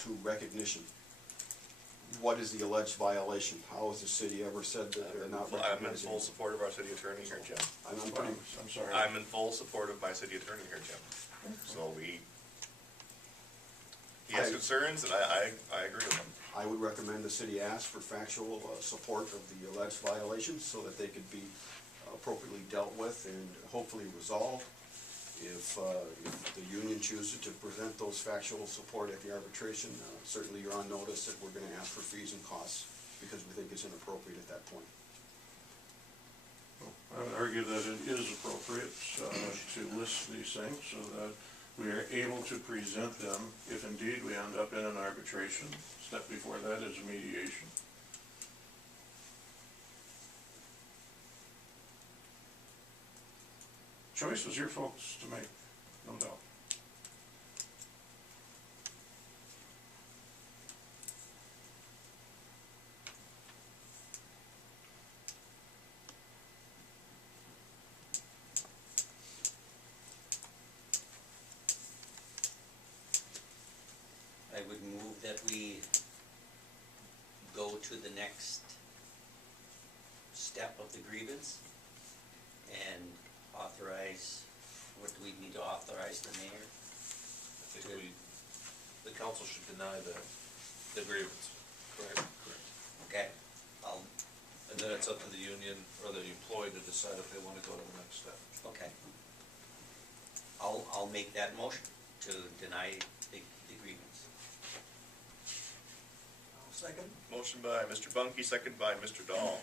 to recognition. What is the alleged violation? How has the city ever said that they're not recognizing? I'm in full support of our city attorney here, Jim. I'm sorry. I'm in full support of my city attorney here, Jim. So he has concerns, and I agree with him. I would recommend the city ask for factual support of the alleged violations so that they could be appropriately dealt with and hopefully resolved. If the union chooses to present those factual support at the arbitration, certainly you're on notice that we're going to ask for fees and costs because we think it's inappropriate at that point. Well, I would argue that it is appropriate to list these things so that we are able to present them if indeed we end up in an arbitration. Step before that is mediation. Choice is your folks to make, no doubt. I would move that we go to the next step of the grievance and authorize, what do we need to authorize the mayor? I think the council should deny the grievance. Correct. Okay, And then it's up to the union or the employee to decide if they want to go to the next step. okay. I'll make that motion to deny the grievance. I'll second. Motion by Mr. Bunkie, second by Mr. Dahl.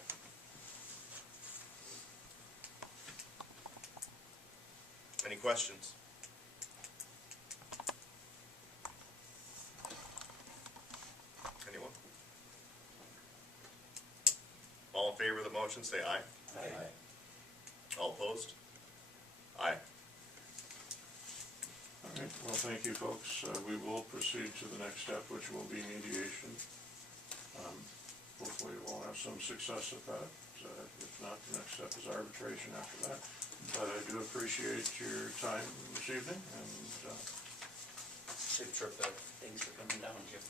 Any questions? Anyone? All in favor of the motion, say aye. Aye. All opposed? Aye. All right, well, thank you, folks. We will proceed to the next step, which will be mediation. Hopefully we'll have some success at that. If not, the next step is arbitration after that. But I do appreciate your time this evening, and Safe trip back. Thanks for coming down, Jim.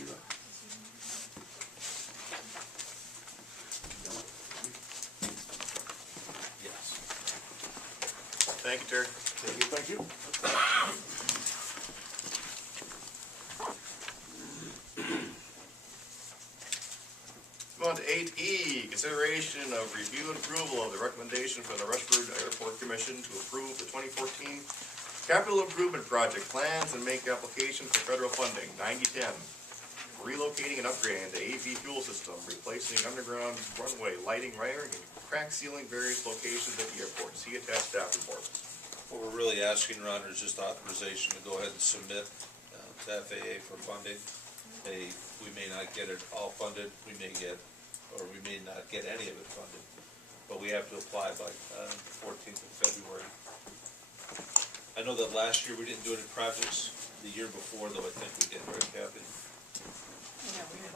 you bet. Yes. Thank you, Terry. Thank you. Move on to 8E, consideration of review and approval of the recommendation from the Rushford Airport Commission to approve the 2014 capital improvement project plans and make application for federal funding, 9010. Relocating and upgrading the AV fuel system, replacing underground runway, lighting, wiring, and crack sealing various locations at the airport. See attached staff report. What we're really asking, Ron, is just authorization to go ahead and submit to FAA for funding. We may not get it all funded, we may not get any of it funded, but we have to apply by the 14th of February. I know that last year we didn't do any projects. The year before, though, I think we did, right, Kathy? Yeah, we had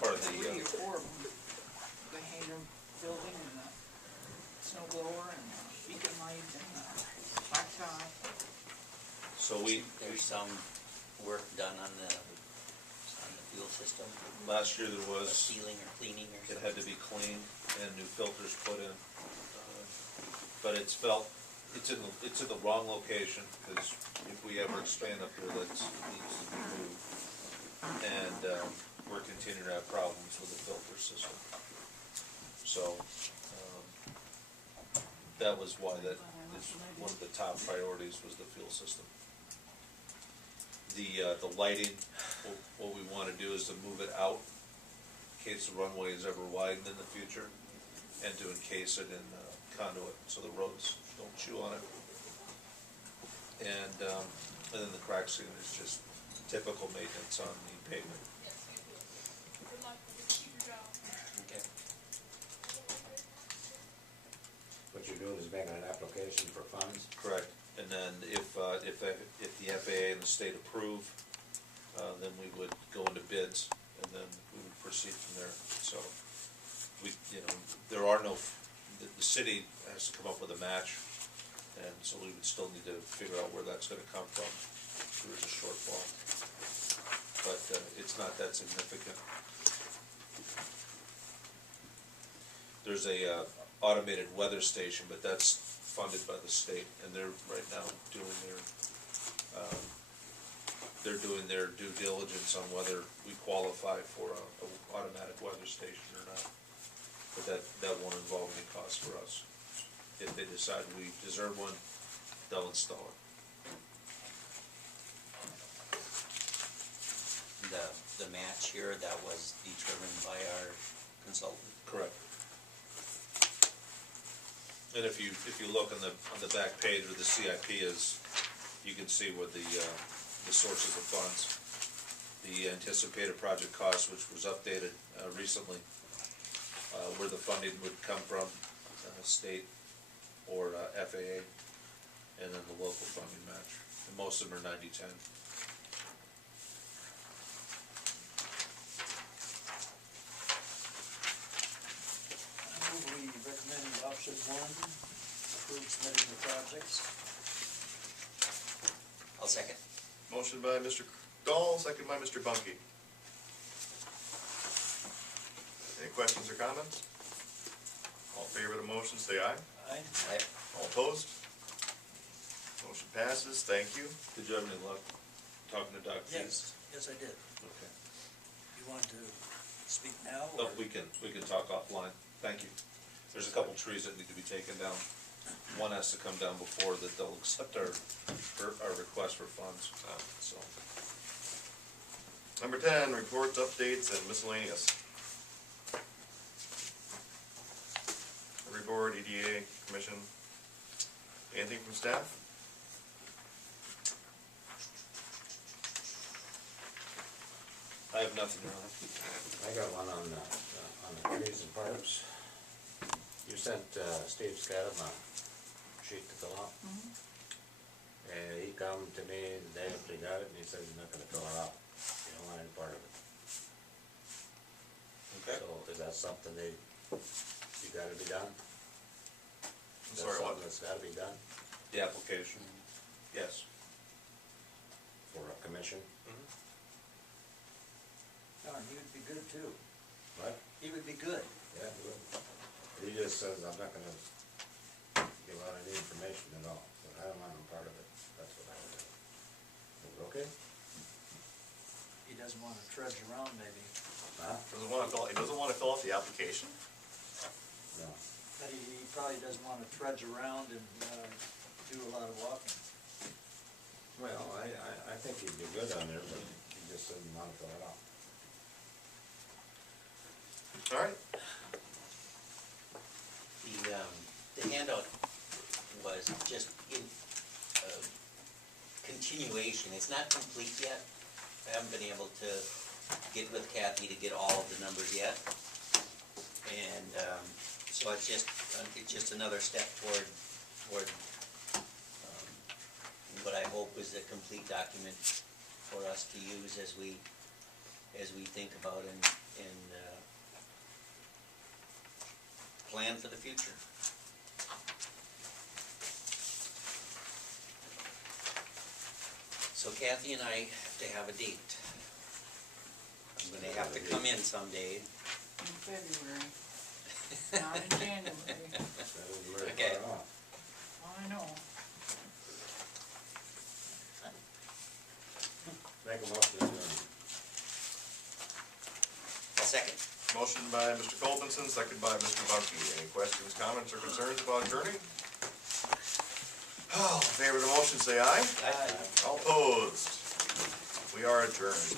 Part of the, 3 or 4 of them. The hangar building and the snow blower and the beacon light and the blacktop. So There's some work done on the fuel system. last year there Or was, sealing or cleaning or it something. had to be cleaned and new filters put in. But it's in the wrong location, because if we ever expand up here, it needs to be moved. And we're continuing to have problems with the filter system. So, that was why that is one of the top priorities, was the fuel system. The lighting, what we want to do is to move it out in case the runway is ever widened in the future, and to encase it in conduit so the roads don't chew on it. And then the crack sealing is just typical maintenance on the pavement. Okay. What you're doing is making an application for funds. Correct. And then if the FAA and the state approve, then we would go into bids, and then we would proceed from there. So there are no, the city has to come up with a match, and so we would still need to figure out where that's going to come from. There is a shortfall. it's not that significant. There's a automated weather station, but that's funded by the state, and they're right now doing their due diligence on whether we qualify for a automatic weather station or not. But that won't involve any cost for us. If they decide we deserve one, they'll install it. The match here, that was determined by our consultant. Correct. And if you look on the back page where the CIP is, you can see what the sources of funds, the anticipated project cost, which was updated recently, where the funding would come from, state or FAA, and then the local funding match. And most of them are 90-10. We recommend option one, approve submitting the projects. I'll second. Motion by Mr. Dahl, second by Mr. Bunky. Any questions or comments? All in favor of the motion, say aye. Aye. All opposed? Motion passes, thank you. Did you have any luck talking to Doc? Yes, yes, I did. Okay. You want to speak now, Oh, or? we can talk offline. Thank you. There's a couple trees that need to be taken down. One has to come down before that they'll accept our request for funds, so. Number 10, reports, updates, and miscellaneous. Every board, EDA, commission, anything from staff? I have nothing, Your Honor. I got one on the trees and parks. You sent Steve Scadam a sheet to fill out. And he come to me the day after he got it, and he said he's not gonna fill it out. He don't want any part of it. Okay. So is that something you gotta be done? I'm sorry, what? That's gotta be done The application, yes. for a commission? Darn, he would be good too. What? He would be good. Yeah, he would. He just says, I'm not gonna give out any information at all, but I don't want no part of it. That's what I would do. Is it okay? He doesn't want to trudge around maybe, Huh? He doesn't want to fill out the application? No. but he probably doesn't want to trudge around and do a lot of walking. Well, I think he'd be good on there, but he just didn't want to fill it out. All right. The handout was just in continuation. It's not complete yet. I haven't been able to get with Kathy to get all of the numbers yet. And so it's just another step toward what I hope is a complete document for us to use as we think about and plan for the future. So Kathy and I have to have a date. I'm gonna have to come in someday. In February, not in January. That is very Okay. far off. I know. Make a motion to adjourn. A second. Motion by Mr. Colvinson, second by Mr. Bunky. Any questions, comments, or concerns about adjourning? All in favor of the motion, say aye. Aye. All opposed? We are adjourned.